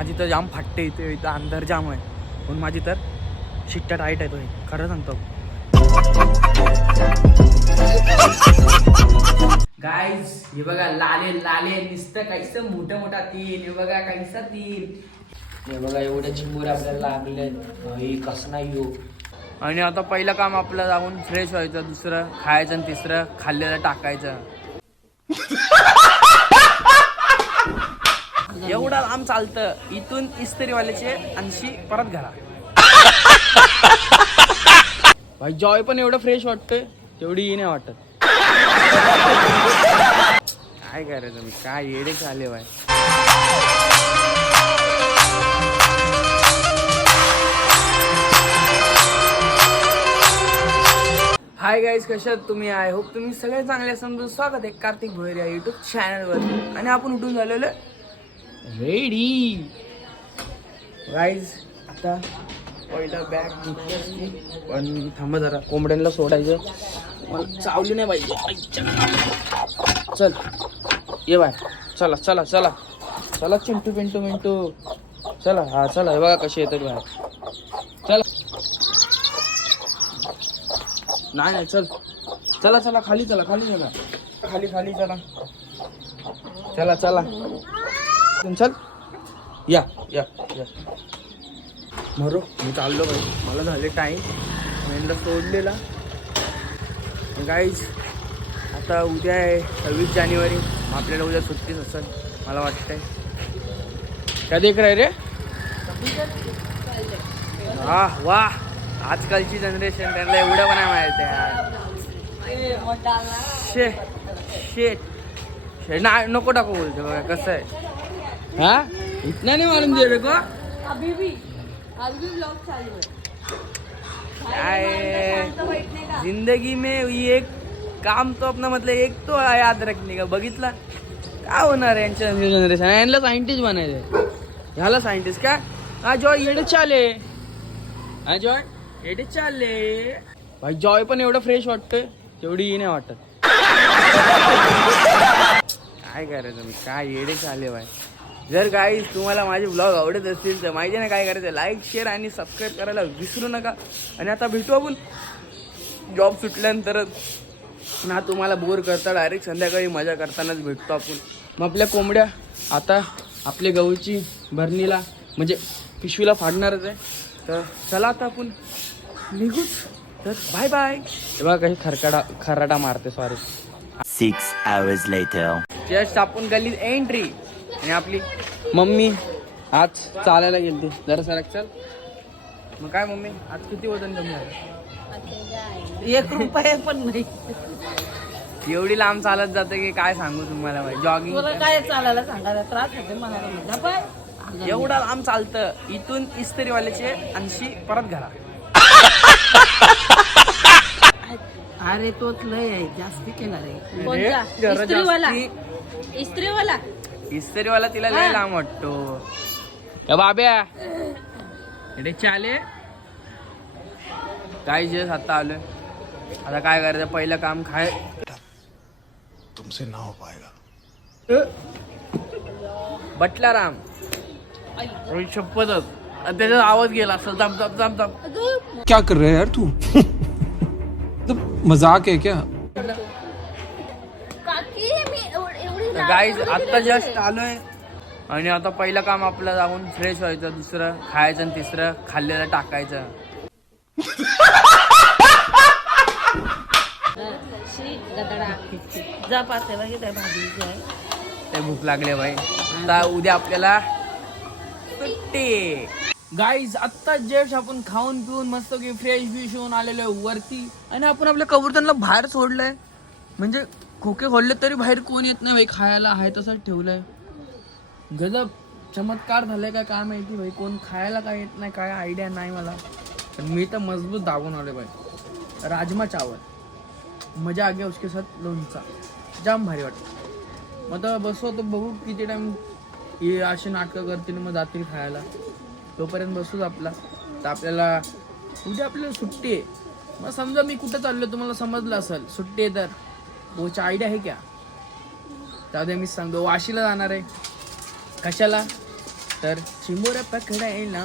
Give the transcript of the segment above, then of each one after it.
माझी तर जाम फाटते इथे, इथं अंधार जाम आहे. पण माझी तर शिट्ट्या टाईट आहे. तो खरं सांगतो गाईज. हे बघा लाले लाले नुसतं काहीसं मोठं मोठा तीन. हे बघा काहीसा तीन. हे बघा एवढ्या चिंबोर आपल्याला लागले. कसं नाही येऊ. आणि आता पहिलं काम आपलं जाऊन फ्रेश व्हायचं, दुसरं खायचं आणि तिसरं खाल्लेलं टाकायचं. एवढा लांब चालतं. इथून इस्त्रीवाल्याचे 80 परत घरा. भाई जॉय पण एवढं फ्रेश वाटतंय, तेवढी ही नाही वाटत. काय करायचं मी, काय येडे चाले बाय. हाय गाईज, कशात तुम्ही? आय होप तुम्ही सगळे चांगले समजून. स्वागत आहे कार्तिक भोयर या युट्यूब चॅनलवर. आणि आपण उठून झालेलो रेडी गाईज. आता पहिला बॅग घेतली, पण थांबा जरा, कोंबड्यांना सोडायचं. मला चावली नाही पाहिजे. चल ये बाय. चला चला चला चला चिंटू पिंटू मिंटू चला. हा चला. हे बघा कशी येतात बाहेर. चला. नाही नाही चल. चला चला खाली चला. खाली चला. खाली खाली चला. चला चला चल. या या या. मरो मी चाललो भाई. मला झाले टाईम. मेनला सोडलेला गाईज. आता उद्या आहे 26 जानेवारी. आपल्याला उद्या सुट्टीच असेल मला वाटतंय. क्या देख रहे रे? हा वा. आजकालची जनरेशन त्यांना एवढं पण नाही माहिती यार. शे शेट शेट ना नको टाकू बोलते. बघा कसं आहे. हा इतना नहीं मालूम दे को अभी भी ब्लॉग चालू है. जिंदगी में ये एक काम तो अपना मतलब एक तो याद रखने का. बघितला काय होणार आहे यांच्या जनरेशन. यांना सायंटिस्ट बनायचंय. ह्याला सायंटिस्ट काय. हा जॉय येडे चाले. हा जॉय येडे चाले. भाई जॉय पण एवढं फ्रेश वाटतंय, तेवढी ही नाही वाटत. काय करायचं मी, काय येडे चाले भाई. जर गाईज तुम्हाला माझे ब्लॉग आवडत असतील तर माहिती ना काय करायचं, लाईक शेअर आणि सबस्क्राईब करायला विसरू नका. आणि आता भेटू आपण जॉब सुटल्यानंतरच ना. तुम्हाला बोर करता डायरेक्ट संध्याकाळी मजा करतानाच भेटतो आपण. मग आपल्या कोंबड्या आता आपल्या गहूची भरणीला म्हणजे पिशवीला फाडणारच आहे. तर चला आता आपण निघूच. तर बाय बाय. तेव्हा काही खराटा मारते. सॉरी. 6 hours later. जस्ट आपण गल्लीत एंट्री. आणि आपली मम्मी आज चालायला गेलती. जरा सरक चल. मग काय मम्मी आज किती वजन कमी झालं? 1 रुपया पण नाही. एवढी लांब चालत जाते की काय सांगू तुम्हाला. जॉगिंग तुला काय चालायला सांगायला त्रास होते मला. एवढा लांब चालतं. इथून इस्त्रीवाल्याचे 80 परत घरा. अरे तोच लय आहे, जास्ती केला रे. कोणता? इस्त्रीवाला इस्त्रीवाला तिला लय लांब वाटतो. बाब्या इकडे चाले. काय जस आता आलोय. आता काय करायचं, पहिलं काम खाय. तुमसे ना हो पाएगा. बटला राम शपथच. त्याचा आवाज गेला असेल. दम दम दम दम. क्या कर रहे हैं यार तू? मजाक है क्या? गाईज आत्ता जस्ट आलोय. आणि आता पहिलं काम आपलं जाऊन फ्रेश व्हायचं, दुसरं खायचं आणि तिसरं खाल्लेलं टाकायचं. ते भूक लागले भाई. आता उद्या आपल्याला सुट्टी. गाईज आत्ता जेव्हा आपण खाऊन पिऊन मस्त की फ्रेश बिश होऊन आलेलो आहे वरती. आणि आपण आपल्या कबूतरांना बाहेर सोडलंय. म्हणजे खोके खोलले तरी बाहेर कोण येत नाही भाई. खायला आहे तसंच ठेवलंय. गजब चमत्कार झालाय काय काय माहिती भाई. कोण खायला काय येत नाही, काय आयडिया नाही मला. पण मी तर मजबूत दाबून आले भाई. राजमा चावल मजा आ गया. उसके साथ लोणचा जाम भारी वाटतं. मग आता बसू तर बघू किती टाइम हे असे नाटकं करतील मग जातील खायला. तोपर्यंत बसूच आपला. तर आपल्याला उद्या आपल्याला सुट्टी आहे. मग समजा मी कुठं चाललो तुम्हाला समजलं असेल. सुट्टी आहे तर बोचा आयडिया आहे क्या? त्यामध्ये मी सांगतो वाशीला जाणार आहे. कशाला? तर चिंबोऱ्या पकडायला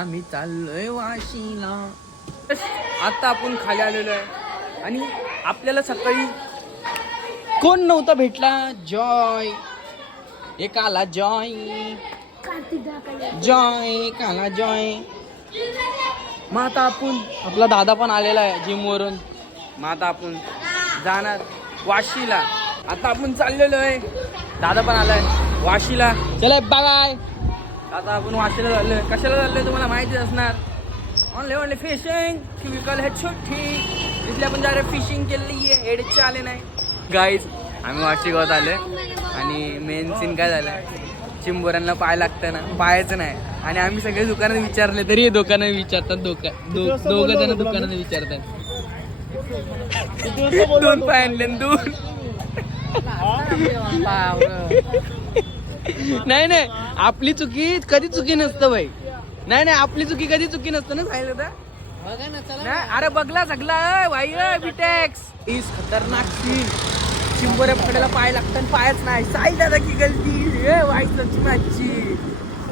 आम्ही चाललोय वाशीला. आता आपण खाली आलेलो आहे आणि आपल्याला सकाळी कोण नव्हता भेटला. जॉय एक आला, जॉय एक आला जॉय. मग आता आपण आपला दादा पण आलेला आहे जिम वरून. मग आता आपण जाणार वाशीला. आता आपण चाललेलो आहे, दादा पण आलाय वाशीला. चला बाय. आता आपण वाशीला चाललोय. कशाला चाललोय तुम्हाला माहिती असणार. ऑनली फिशिंग की विकल है छोटी, इसलिए आपण जा रहे फिशिंग केलेली आहे. एडचे आले नाही गाईज. आम्ही वाशी गावात आलोय आणि मेन सीन काय झालं, चिंबोऱ्यांना पाय लागतं ना, पायाचं नाही. आणि आम्ही सगळे दुकानात विचारले तरी हे दुकानात विचारतात. दोघं जण दुकानात विचारतात. 2 पाय आणले 2. नाही आपली चुकी कधी चुकी नसतं भाई. नाही आपली चुकी कधी चुकी नसतं ना. सांगितलं तर बघा ना. चला अरे बघला सगळा भाई. बिटेक्स इज खतरनाक सीन. चिंबोऱ्या पकडायला पाय लागतात, पायच नाही. साई दादा की गलती है भाई, सच्ची माझी.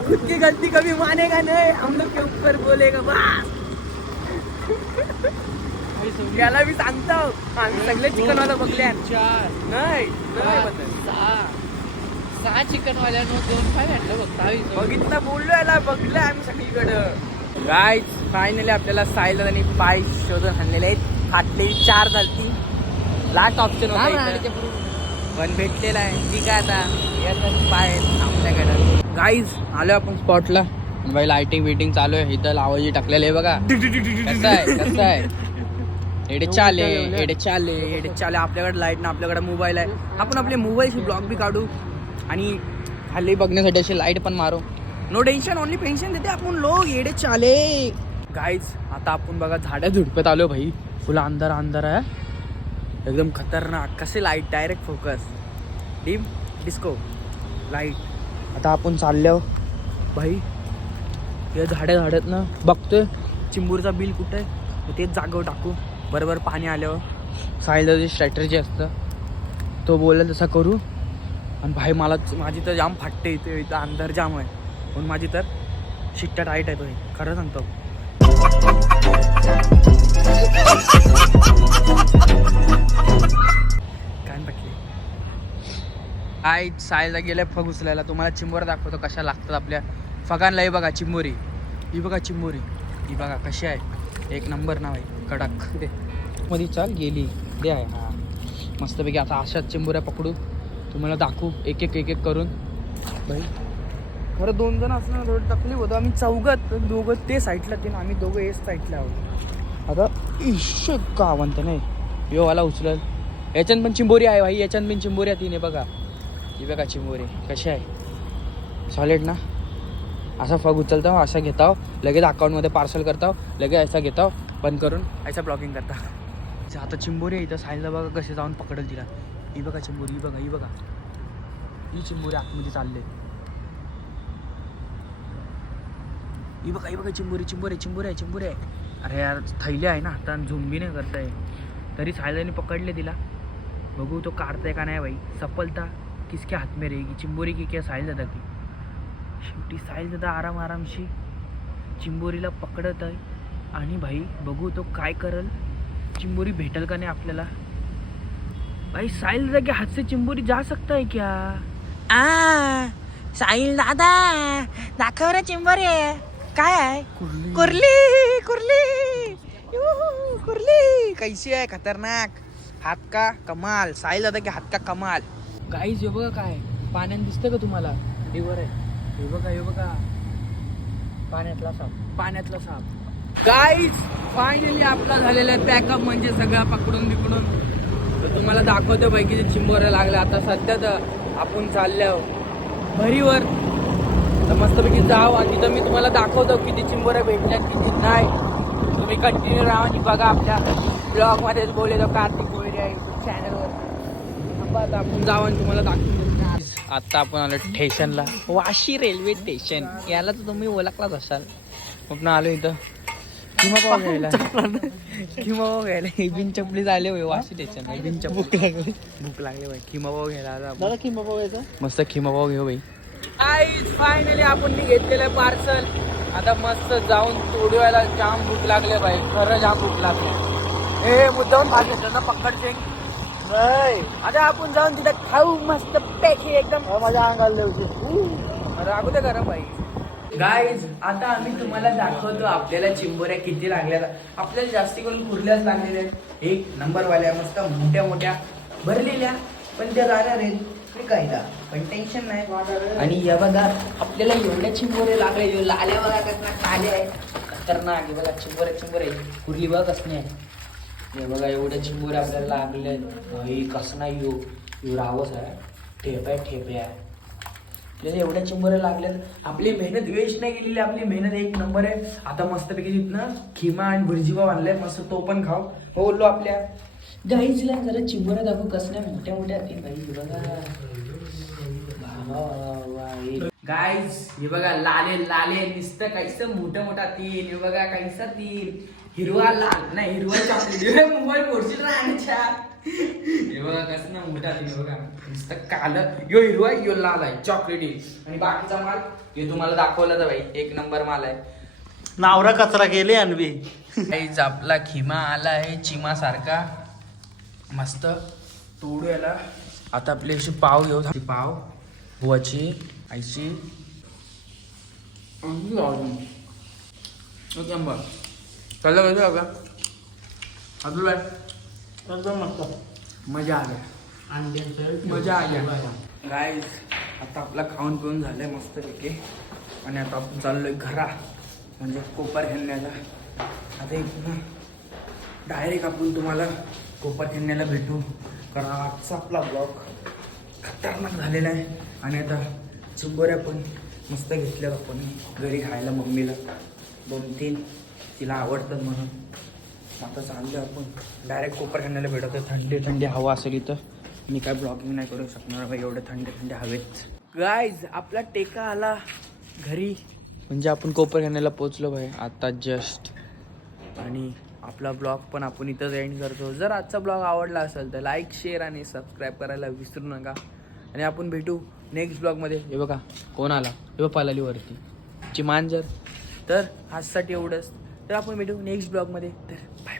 खुद की गलती कभी मानेगा नहीं, हम लोग के ऊपर बोलेगा बस. याला मी सांगतो, आम्ही सगळे चिकन वाला बघले. 4 नाही 6 चिकन वाल्यानं 2 पाय भेटलं फक्त. बघितलं बोललो याला, बघलं आम्ही सगळीकडं. गाईज फायनली आपल्याला साईला आणि पाय शोधून आणलेले आहेत. फाटले 4 झालती. लास्ट ऑप्शन होता पण भेटलेला आहे. ठीक आहे आता याचा पाय आपल्याकडं. गाईज आलो आपण स्पॉटला. बाई लाइटिंग बिटिंग चालू आहे इथं. लावाजी टाकलेलं आहे बघा. कसं आहे एडे चाले. आपल्याकडे लाईट ना, आपल्याकडे मोबाईल आहे. आपण आपल्या मोबाईलशी ब्लॉग बी काढू आणि खाली बघण्यासाठी अशी लाईट पण मारू. नो टेन्शन, ओनली पेन्शन देते आपण लोक. एडे चाले. गाईज आता आपण बघा झाड्या झुडपत आलो भाई. फुला अंधार आहे एकदम खतरनाक. कसे light direct focus, dim disco light. आता आपण चाललो भाई या झाड्यात ना, बघतोय चिंबूरचा बिल कुठं आहे. तेच जागेवर टाकू. बरोबर पाणी आल्यावर साईलचं जे स्ट्रॅटर्जी असतं तो बोलला तसा करू. आणि भाई माझी तर जाम फाटते इथं अंधार जाम आहे. म्हणून माझी तर शिट्ट्या टाईट आहे. तो खरं सांगतो. काय सायला गेल्या फग उचलायला. तुम्हाला चिंबोरा दाखवतो कशा लागतात आपल्या फगांना. ही बघा चिंबोरी, ही बघा चिंबोरी, ही बघा कशी आहे. एक नंबर नाव आहे कडक. दे मध्ये चाल गेली दे आहे. हा मस्तपैकी आता अशाच चिंबोऱ्या पकडू, तुम्हाला दाखवू एक एक करून. भाई खरं 2 जण असं थोडं तकलीफ होतं. आम्ही चौघात, दोघं ते साईडला ते, आम्ही दोघं एस साईडला आहोत. आता इश्श का म्हणते नाही यो वाला उचलल. याच्यात पण चिंबोरी आहे भाई, याच्यात पण चिंबोरी आहे. तिने बघा ही बघा चिंबोरी कशी आहे. सॉलिड ना. असा फग उचलता, असा घेता, लगेच अकाउंटमध्ये पार्सल करता, लगेच असा घेता, बंद करून असा ब्लॉगिंग करता. आता चिंबोरी आहे इथं. साईलला बघा कसे जाऊन पकडेल तिला. ही बघा चिंबोरी, ही बघा, ही बघा, ही चिंबोरी आतमध्ये चालले. ही बघा, ही बघा चिंबोरी आहे. अरे यार थैली आहे ना आता, झुंबी नाही करताय तरी साईलने पकडले तिला. बघू तो काढताय का नाही भाई. सफलता किसके हात में रहेगी, चिंबोरी की क्या साहिल दादा की. शेवटी साहिल दादा आरामशी चिंबोरीला पकडत आहे. आणि भाई बघू तो काय करल. चिंबोरी भेटल का नाही आपल्याला. भाई साहिल दादा के हाथ से चिंबोरी जा सकता है क्या. साहिल दादा दाखव रे चिंबोरी काय आहे. कुर्ली कैसी आहे. खतरनाक. हात का कमाल. साहिल दादा के हात का कमाल. गाईज हे बघा काय पाण्यात दिसतं का तुम्हाला. रिव्हर आहे हे बघा. पाण्यातला साप. गाईज फायनली आपला झालेला आहे पॅकअप. म्हणजे सगळं पकडून बिकडून तर तुम्हाला दाखवतो भाई किती चिंबोऱ्या लागल्या. आता सध्या तर आपण चाललो भरीवर. तर मस्तपैकी जाऊ आणि तिथं मी तुम्हाला दाखवतो किती चिंबोऱ्या भेटल्या किती नाही. तुम्ही कंटिन्यू राहा आणि बघा आपल्या ब्लॉगमध्येच बोलतो कार्तिक गोयरे आहे यूट्यूब चॅनलवर. आता आपण जाऊ आणि तुम्हाला दाखवतो. आता आपण आलो स्टेशनला, वाशी रेल्वे स्टेशन. याला तर तुम्ही ओळखलाच असाल. आपण आलो इथं किंवा घ्यायला बिन चपली झाले होय वाशी स्टेशन. बिन चपली भूक लागली भाई. खिमा पाव घ्यायला आलो आपण. मस्त खिमा पाव घेऊ भाई. फायनली आपण घेतलेलं पार्सल. आता मस्त जाऊन तोडवायला जाम भूक लागले भाई, खरं जाम भूक लागले. हे मुद्दाहून भाग घेतलं ना पक्कड शेंग. नाही आता आपण जाऊन तिथे खाऊ मस्त पैकी एकदम माझ्या अंगाला देऊ. रागू दे करा भाई. गाईज आता आम्ही तुम्हाला दाखवतो आपल्याला चिंबोऱ्या किती लागल्या. आपल्याला जास्ती करून कुर्ल्याच लागलेल्या आहेत, 1 नंबरवाल्या मस्त मोठ्या मोठ्या भरलेल्या. पण त्या जाणार आहेत काय का, पण टेन्शन नाही. आणि या बघा आपल्याला एवढ्या चिंबोरे लागले, लाल्या बघा कसं काले आहे खतरनाक. हे बघा चिंबोरे कुर्ली बघा कसं आहे. हे बघा एवढ्या चिंबोरे आपल्याला लागले. कसं नाही येऊ रावस आहे, ठेप्या आपल्याला एवढ्या चिंबोऱ्या लागल्यात. आपली मेहनत वेस्ट नाही गेलेली, आपली मेहनत 1 नंबर आहे. आता मस्तपैकी तिथनं खिमा आणि भुर्जीपाव आणलाय मस्त, तो पण खाऊ बोललो. आपल्या गाईजला जरा चिंबोऱ्या दाखवू कसं नाही मोठ्या मोठ्या गाईज. हे बघा लाले नुसतं काहीसं मोठा तीन. हे बघा काहीसा तीन हिरवा लाल नाही, हिरवा चॉकलेट मोबाईल फोडशील राहण्याच्या. हे बघा कसं ना मोठा तीन. बघा नुसतं काल, यो हिरवा यो लाल आहे चॉकलेटी. आणि बाकीचा माल हे तुम्हाला दाखवलं तर भाई 1 नंबर माल आहे. नावरा कचरा केले अनबी. गाईज आपला खिमा आला आहे चिमा सारखा मस्त. तोडू याला. आता आपली अशी पाव घेऊ. पाव बुवाची आईची नंबर कळलं कसं बघा. अजून एकदम मस्त मजा आली. गाईज आता आपला खाऊन पिऊन झालंय मस्त पैकी. आणि आता आपण चाललोय घरा म्हणजे कोपर खेळण्याला. आता इथून डायरेक्ट आपण तुम्हाला कोपर खेळण्याला भेटू. कारण आजचा आपला ब्लॉग खतरनाक झालेला आहे. आणि आता चिंबोऱ्या पण मस्त घेतल्या आपण घरी खायला मम्मीला 2-3 तिला आवडतात म्हणून. आता चाललो आपण डायरेक्ट कोपर खाण्याला भेटतो. थंडी हवा असेल इथं. मी काय ब्लॉगिंग नाही करू शकणार भाई एवढं थंडी हवेत. गाईज आपला टेका आला घरी म्हणजे आपण कोपर खाण्याला पोचलो भाई आता जस्ट. आणि आपला ब्लॉग पण आपण इथंच एंड करतो. जर आजचा ब्लॉग आवडला असेल तर लाईक शेअर आणि सबस्क्राईब करायला विसरू नका. आणि आपण भेटू नेक्स्ट ब्लॉगमध्ये. हे बघा कोण आला, हे बघा पालाली वरती चिमांजर. तर आजसाठी एवढंच. तर आपण भेटू नेक्स्ट ब्लॉगमध्ये. तर बाय.